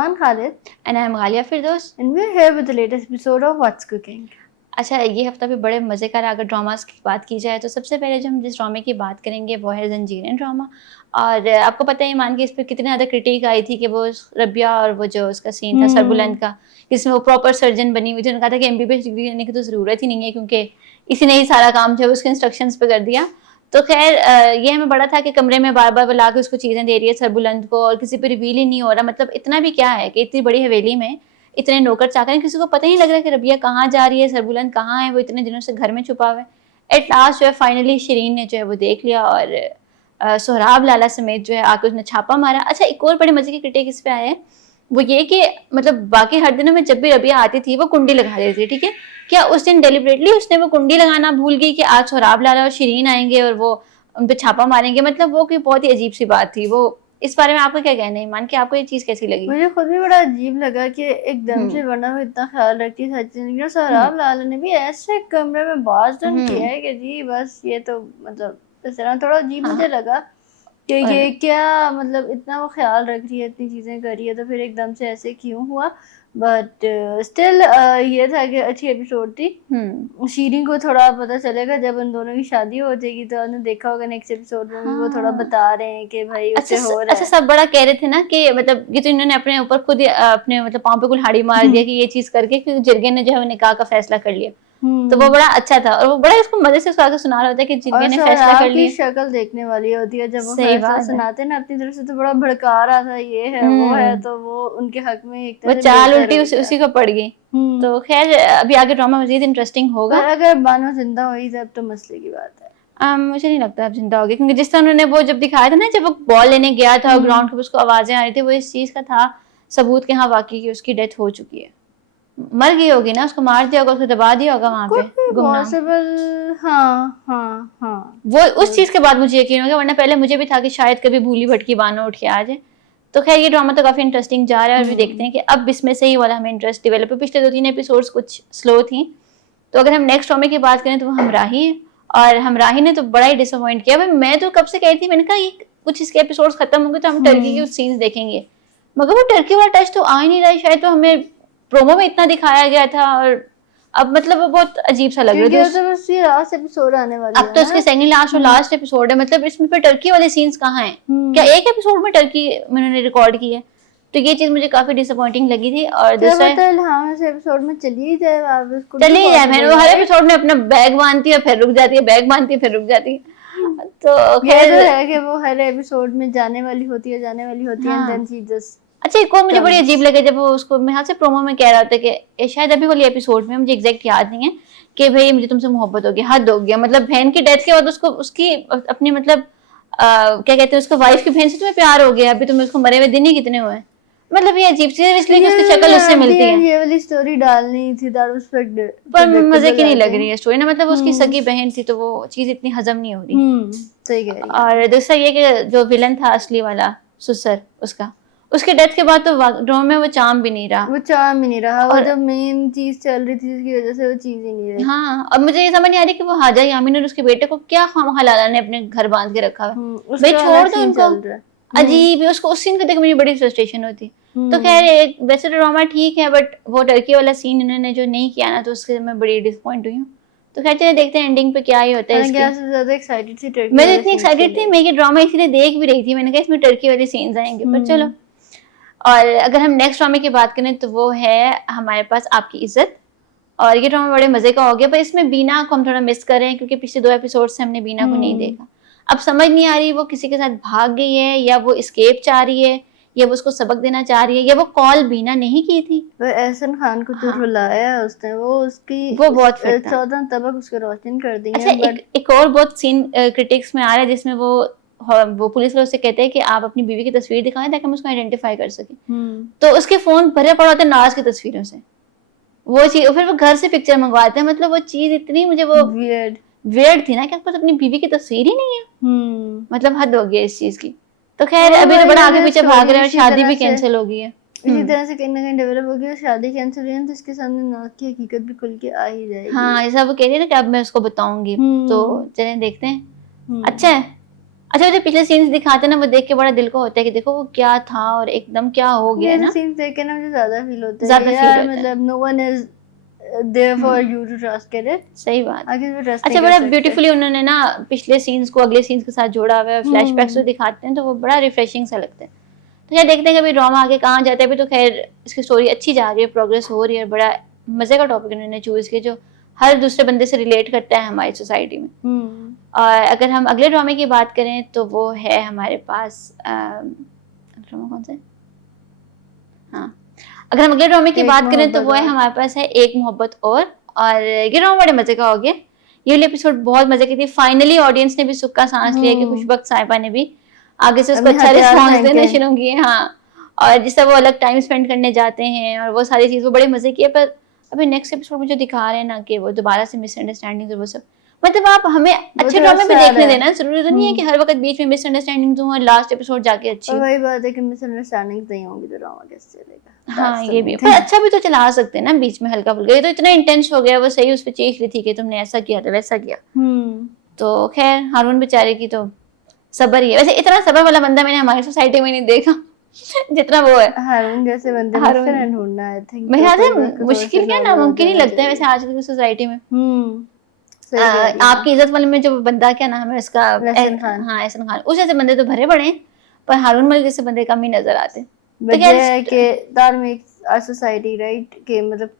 Iman Khalid. And I'm Ghalia Firdaus. And we're here with the latest episode of What's Cooking. अच्छा, ये हफ्ता भी बड़े मज़े का रहा। अगर ड्रामास की बात की जाए तो सबसे पहले जो हम जिस ड्रामे की बात करेंगे वो है ज़ंजीरें ड्रामा। और आपको पता है ईमान की इस पर कितनी ज़्यादा क्रिटिक आई थी कि वो रबिया और वो जो उसका सीन था सरबुलंद का, जिसमें वो प्रॉपर सर्जन बनी हुई थी। उन्होंने कहा था कि MBBS डिग्री लेने की तो ज़रूरत ही नहीं है क्योंकि इसी ने ही सारा काम जो है उसके इंस्ट्रक्शंस पे कर दिया। तो खैर ये हमें बड़ा था कि कमरे में बार बार बुला के उसको चीज़ें दे रही है सरबुलंद को, और किसी पे रिवील ही नहीं हो रहा। मतलब इतना भी क्या है कि इतनी बड़ी हवेली में इतने नौकर चाकर हैं, किसी को पता ही नहीं लग रहा कि रबिया कहाँ जा रही है, सरबुलंद कहाँ है, वो इतने दिनों से घर में छुपा हुआ है। एट लास्ट जो है फाइनली शिरीन ने जो है वो देख लिया और सोहराब लाला समेत जो है आके उसने छापा मारा। अच्छा, एक और बड़े मजे की क्रिटिक इस पे आया है, वो ये कि मतलब बाकी हर दिनों में जब भी रबिया आती थी वो कुंडी लगा देती थी, ठीक है। क्या उस दिन डेलिबरेटली उसने वो कुंडी लगाना भूल गई कि आज सोहराब लाला और शिरीन आएंगे और वो उन पे छापा मारेंगे? मतलब वो कोई बहुत ही अजीब सी बात थी। वो इस बारे में आपका क्या कहना है ईमान, कि आपको ये चीज कैसी लगी? मुझे खुद भी बड़ा अजीब लगा कि एकदम से, वरना वो इतना ख्याल रखती है सच में। सोहराब लाला ने भी ऐसे कमरे में बाज़ किया है कि जी बस ये तो मतलब इस तरह थोड़ा अजीब मुझे लगा कि ये क्या मतलब इतना वो ख्याल रख रही है, इतनी चीजें कर रही है, तो फिर एकदम से ऐसे क्यों हुआ। बट स्टिल ये था कि अच्छी एपिसोड थी। शीरीन को थोड़ा पता चलेगा जब उन दोनों की शादी हो जाएगी, तो उन्होंने देखा होगा नेक्स्ट एपिसोड में वो थोड़ा बता रहे हैं कि भाई उससे हो रहा है। अच्छा, सब बड़ा कह रहे थे ना कि मतलब ये तो इन्होंने अपने ऊपर खुद अपने मतलब पांव पे कुल्हाड़ी मार दिया कि ये चीज करके, क्योंकि जिरगे ने जो है निकाह का फैसला कर लिया। तो वो बड़ा अच्छा था, और वो बड़ा इसको मजे से आगे सुना रहा होता है कि जिरगे ने फैसला कर लिया। शक्ल देखने वाली होती है जब वो फैसला सुनाते ना अपनी तरफ से, तो बड़ा भड़का रहा था, ये है वो है, तो वो उनके हक में एक तरह वो चाल उल्टी उसी को पड़ गई। तो खैर अभी आगे ड्रामा मजीद इंटरेस्टिंग होगा। अगर बानो जिंदा हुई तब तो मसले की बात है। मुझे नहीं लगता अब जिंदा होगी, क्योंकि जिस तरह उन्होंने वो जब दिखाया था ना, जब वो बॉल लेने गया था और ग्राउंड पे उसको आवाजें आ रही थी, वो इस चीज का था सबूत कि हाँ वाकई की उसकी डेथ हो चुकी है। मर गई होगी ना, उसको मार दिया होगा, उसको दबा दिया होगा वहां पे पॉसिबल। हाँ वो उस चीज के बाद मुझे यकीन हो गया, वरना पहले मुझे भी था कि शायद कभी भूली भटकी बानो उठ के आ जाए। तो खैर ये ड्रामा तो काफी इंटरेस्टिंग जा रहा है, और भी देखते हैं कि अब इसमें से ही वाला हमें इंटरेस्ट डेवलप है। पिछले 2-3 एपिसोड्स कुछ स्लो थी। तो अगर हम नेक्स्ट ड्रामे की बात करें तो वो हमराही है, और हमराही ने तो बड़ा ही डिसअपॉइंट किया। भाई मैं तो कब से कह रही थी, मैंने कहा ये कुछ इसके एपिसोड्स खत्म होंगे तो हम टर्की के सीन्स देखेंगे, मगर वो टर्की वाला टच तो आ ही नहीं रहा। शायद तो हमें प्रोमो में इतना दिखाया गया था, और अब मतलब वो बहुत अजीब सा लग रहा है। तो बस ये लास्ट एपिसोड आने वाला है, अब तो इसके सेकंड लास्ट और लास्ट एपिसोड है। मतलब इसमें फिर टर्की वाले सीन्स कहाँ हैं? क्या एक एपिसोड में टर्की उन्होंने रिकॉर्ड की है? तो ये चीज मुझे काफी डिसअपॉइंटिंग लगी थी। और दूसरा एपिसोड में चली जाए वापस, चली जाए बहन, वो हर एपिसोड में अपना बैग बांधती है फिर रुक जाती है, बैग बांधती है फिर रुक जाती है। तो खैर है कि वो हर एपिसोड में जाने वाली होती है एंड देन शी जस्ट। अच्छा, एक और मुझे बड़ी अजीब लगे जब वो उसको मेरे से प्रोमो में कह रहा था कि शायद अभी वाली एपिसोड में, मुझे एग्जैक्ट याद नहीं है, कि भाई मुझे तुमसे मोहब्बत हो गई, हद हो गया। मतलब बहन की डेथ के बाद उसको उसकी अपनी मतलब क्या कहते हैं, उसको वाइफ की बहन से तुम्हें प्यार हो गया, अभी तुम्हें उसको मरे हुए दिन ही कितने हुए। मतलब ये अजीब सी है, इसलिए कि उसकी शक्ल उससे मिलती है। ये वाली स्टोरी डालनी थी, पर मजे की नहीं लग रही है स्टोरी ना। मतलब उसकी सगी बहन थी तो वो चीज इतनी हजम नहीं हो रही। सही कह रही है। और दूसरा ये कि जो विलन था असली वाला सुसर, उसके डेथ के बाद तो ड्रामे में वो चार्म भी नहीं रहा। और जब मेन चीज चल रही थी उसकी वजह से वो चीज ही नहीं रही। हाँ, अब मुझे ये समझ नहीं आ रही कि वो हाजा यामीन और उसके बेटे को क्या खामखा लाला ने अपने घर बांध के रखा है। भाई छोड़ दो उनको, अजीब है। उसको उस सीन को देख मुझे बड़ी फ्रस्ट्रेशन होती। तो खैर वैसे तो ड्रामा ठीक है, बट वो टर्की वाला सीन इन्होंने जो नहीं किया ना, तो उसके मैं बड़ी डिसअपॉइंट हुई हूँ। तो खैर चलिए देखते हैं एंडिंग पे क्या ही होता है। मैं तो इतनी एक्साइटेड थी, मैं ये ड्रामा इसीलिए देख भी रही थी, मैंने कहा इसमें टर्की वाले सीन्स आएंगे, पर चलो। और अगर हम नेक्स्ट ड्रामे की बात करें तो वो है हमारे पास आपकी इज्जत। और ये ड्रामा बड़े मजे का हो गया, पर इसमें बीना को हम थोड़ा मिस कर रहे हैं, क्योंकि पिछले 2 एपिसोड से हमने बीना को नहीं देखा। अब समझ नहीं आ रही वो किसी के साथ भाग गई है, या वो एस्केप चाह रही है, या वो उसको सबक देना चाह रही है, या वो कॉल बीना नहीं की थी। वो एहसन खान को तो रुलाया उसने, वो बहुत 14 तबक उसके रोशन कर दी। अच्छा, एक और बहुत सीन क्रिटिक्स में आ रहा है जिसमें वो पुलिस वाले उससे कहते हैं कि आप अपनी बीवी की तस्वीर दिखाएं ताकि हम उसको आइडेंटिफाई कर सकें। तो उसके फोन भरे पड़ा होता है नाज की तस्वीरों से, वो चीज फिर वो घर से पिक्चर मंगवाते हैं। मतलब वो चीज इतनी मुझे वो वियर्ड थी ना कि आपके पास अपनी बीवी की तस्वीर ही नहीं है। मतलब हद हो गई इस चीज की। तो खैर अभी तो बड़ा आगे पीछे भाग रहे हैं और शादी भी कैंसिल हो गई है। इसी तरह से कहीं ना कहीं डेवलप हो गई, शादी कैंसिल हुई है, तो इसके सामने नाज की हकीकत भी खुल के आ ही जाएगी। हाँ, ऐसा वो कह रही है ना कि अब मैं उसको बताऊंगी। तो चलें देखते हैं। अच्छा है अच्छा, जो पिछले सीन्स दिखाते हैं ना, वो देख के बड़ा दिल को होता है कि देखो वो क्या था और एकदम क्या हो गया ये ना। सीन देख के ना मुझे ज्यादा फील होता है ज्यादा कि फील यार होता है। मतलब no one is there for you to trust it, सही बात। आगे भी ट्रस्ट अच्छा, नहीं कर बड़ा सकते। ब्यूटीफुली उन्होंने ना पिछले सीन्स को अगले सीन्स के साथ जोड़ा हुआ है, फ्लैशबैक्स जो दिखाते हैं तो वो बड़ा रिफ्रेशिंग सा लगता है। तो यार देखते हैं कि अभी ड्रामा आगे कहाँ जाता है। अभी तो खैर इसकी स्टोरी अच्छी जा रही है, प्रोग्रेस हो रही है, बड़ा मजे का टॉपिक उन्होंने चूज किया जो हर दूसरे बंदे से रिलेट करता है हमारी सोसाइटी में। और अगर हम अगले ड्रामे की बात करें तो वो है हमारे पास ड्रामा कौन सा है? हाँ, अगर हम अगले ड्रामे की बात करें तो वो है हमारे पास है एक मोहब्बत और ये ड्रामा बड़े मजे का हो गया। ये वाली एपिसोड बहुत मजे की थी। फाइनली ऑडियंस ने भी सुख का सांस लिया कि खुशबख्त साहिबा ने भी आगे से उसको अच्छा रिस्पॉन्स देना शुरू किए। हाँ, और जिस तरह वो अलग टाइम स्पेंड करने जाते हैं और वो सारी चीज वो बड़े मजे की है। पर अभी नेक्स्ट एपिसोड में जो दिखा रहे हैं ना कि वो दोबारा से मिसअंडरस्टैंडिंग और वो सब, मतलब आप हमें अच्छे ड्रामे भी देखने देना। जरूरी तो नहीं है कि हर वक्त बीच में मिसअंडरस्टैंडिंग हो और लास्ट एपिसोड जाके अच्छी। वही बात है कि मिसअंडरस्टैंडिंग नहीं होंगी तो ड्रामा कैसे चलेगा। हाँ, ये भी, पर अच्छा भी तो चला सकते हैं ना बीच में हल्का फुल्का। ये तो इतना इंटेंस हो गया, वो सही उस पर चीख रही थी कि तुमने ऐसा किया था वैसा किया। तो खैर हारून बेचारे की तो सबर ही है। वैसे इतना सबर वाला बंदा मैंने हमारी सोसाइटी में नहीं देखा जितना वो है। हारून जैसे बंदे मुश्किल ढूंढना है, मैं ख्याल है मुश्किल क्या, नामुमकिन ही लगता है वैसे आजकल की सोसाइटी में। आपकी इज्जत वाले में जो बंदा, क्या नाम है उसका, एहसन खान। हाँ, एहसन खान। उस जैसे बंदे तो भरे पड़े हैं, पर हारून मलिक जैसे बंदे कम ही नजर आते। धार्मिक सोसाइटी राइट के मतलब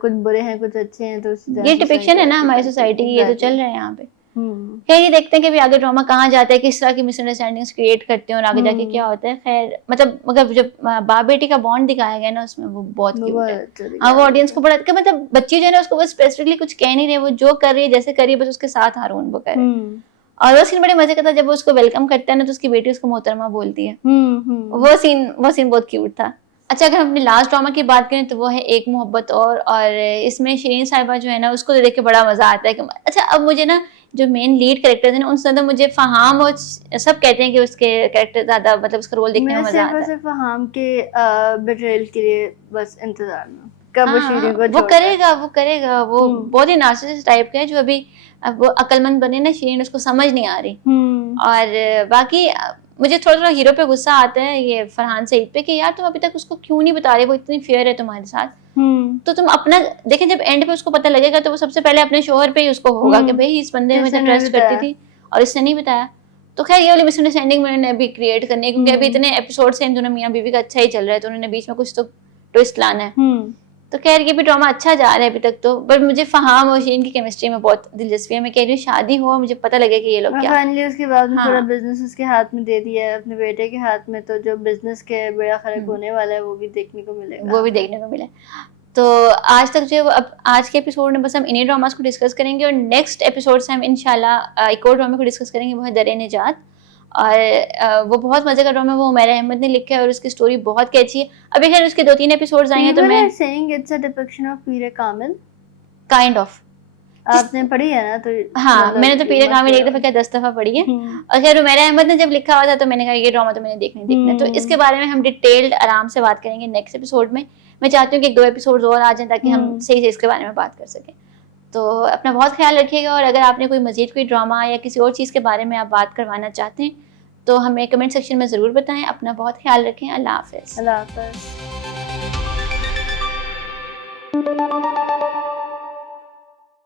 कुछ बुरे हैं कुछ अच्छे हैं, तो ये डिपिक्शन है ना हमारी सोसाइटी की, ये तो चल रहा है यहाँ पे। क्या ये देखते हैं कि आगे ड्रामा कहाँ जाता है, किस तरह की मिसअंडरस्टैंडिंग्स क्रिएट करते हैं और आगे जाके क्या होता है। खैर मतलब मगर जो बाप बेटी का बॉन्ड दिखाया गया ना उसमें वो बहुत क्यूट है। हाँ, वो ऑडियंस को बड़ा, मतलब बच्ची जो है ना उसको बस स्पेसिफिकली कुछ कह नहीं रहे, वो जो कर रही है जैसे कर रही है बस उसके साथ हारून वो कर रहे हैं। और वो सीन बड़े मजे का था जब वो उसको वेलकम करता है ना तो उसकी बेटी उसको मोहतरमा बोलती है। वो सीन बहुत क्यूट था। अच्छा, अगर हम अपने लास्ट ड्रामा की बात करें तो वो है एक मोहब्बत और इसमें शिरीन साहिबा जो है ना उसको देख के बड़ा मजा आता है कि अच्छा, अब मुझे ना जो मेन लीड कैरेक्टर है ना उनसे ज्यादा मुझे फहाम और सब कहते हैं कि उसके कैरेक्टर ज्यादा, मतलब उसका रोल देखने में मजा आता है। सिर्फ फहाम के बेट्रेयल के लिए बस इंतजार में कब वो शिरीन को वो करेगा वो बहुत ही नार्सिसिस्ट टाइप का है जो अभी वो अक्लमंद बने ना शिरीन उसको समझ नहीं आ रही। और बाकी मुझे थोड़ा थोड़ा हीरो पे गुस्सा आता है ये फरहान सईद पे कि यार तुम अभी तक उसको क्यों नहीं बता रहे, वो इतनी फेयर है तुम्हारे साथ। तो तुम अपना देखें, जब एंड पे उसको पता लगेगा तो वो सबसे पहले अपने शोहर पे ही उसको होगा कि भाई इस बंदे में ट्रस्ट करती थी और इसने नहीं बताया। तो खैर ये वाली मिसअंडरस्टैंडिंग मैंने अभी क्रिएट करनी है क्योंकि अभी इतने एपिसोड से इन दोनों मियां बीवी का अच्छा ही चल रहा है तो उन्होंने बीच में कुछ तो ट्विस्ट लाना है। तो खैर ये भी ड्रामा अच्छा जा रहा है अभी तक तो, बट मुझे फहाम और शीन की केमिस्ट्री में बहुत दिलचस्पी है। मैं कह रही हूँ शादी हो मुझे पता लगे कि ये लोग क्या। फाइनली उसके बाद में पूरा बिजनेस उसके हाथ में दे दिया है, अपने बेटे के हाथ में, तो जो बिजनेस के बेड़ा खर्क होने वाला है वो भी देखने को मिलेगा। वो भी देखने को मिले। तो आज तक जो अब आज के एपिसोड में बस हम इन्हीं ड्रामास को डिस्कस करेंगे और नेक्स्ट एपिसोड से हम इंशाल्लाह एक और ड्रामे को डिस्कस करेंगे, वो है दर निजात। और वो बहुत मजे का ड्रामा है, वो उमैरा अहमद ने लिखा है और उसकी स्टोरी बहुत कैची है। अभी खैर उसके 2-3 एपिसोड्स आए हैं तो मैं saying it's a depiction of Peer-e Kamil kind of. आपने पढ़ी है ना? तो हाँ, मैंने तो पीरे कामिल एक दफा क्या 10 दफा पढ़ी है। और खैर उमैरा अहमद ने जब लिखा हुआ था तो मैंने कहा ये ड्रामा तो मैंने देखना। तो इसके बारे में हम डिटेल्ड आराम से बात करेंगे नेक्स्ट एपिसोड में। मैं चाहती हूँ कि 1-2 एपिसोड और आ जाएं ताकि हम सही से इसके बारे में बात कर सकें। तो अपना बहुत ख्याल रखिएगा और अगर आपने कोई मजीद कोई ड्रामा या किसी और चीज़ के बारे में आप बात करवाना चाहते हैं तो हमें कमेंट सेक्शन में ज़रूर बताएं। अपना बहुत ख्याल रखें। अल्लाह हाफ़िज़। अल्लाह हाफ़िज़।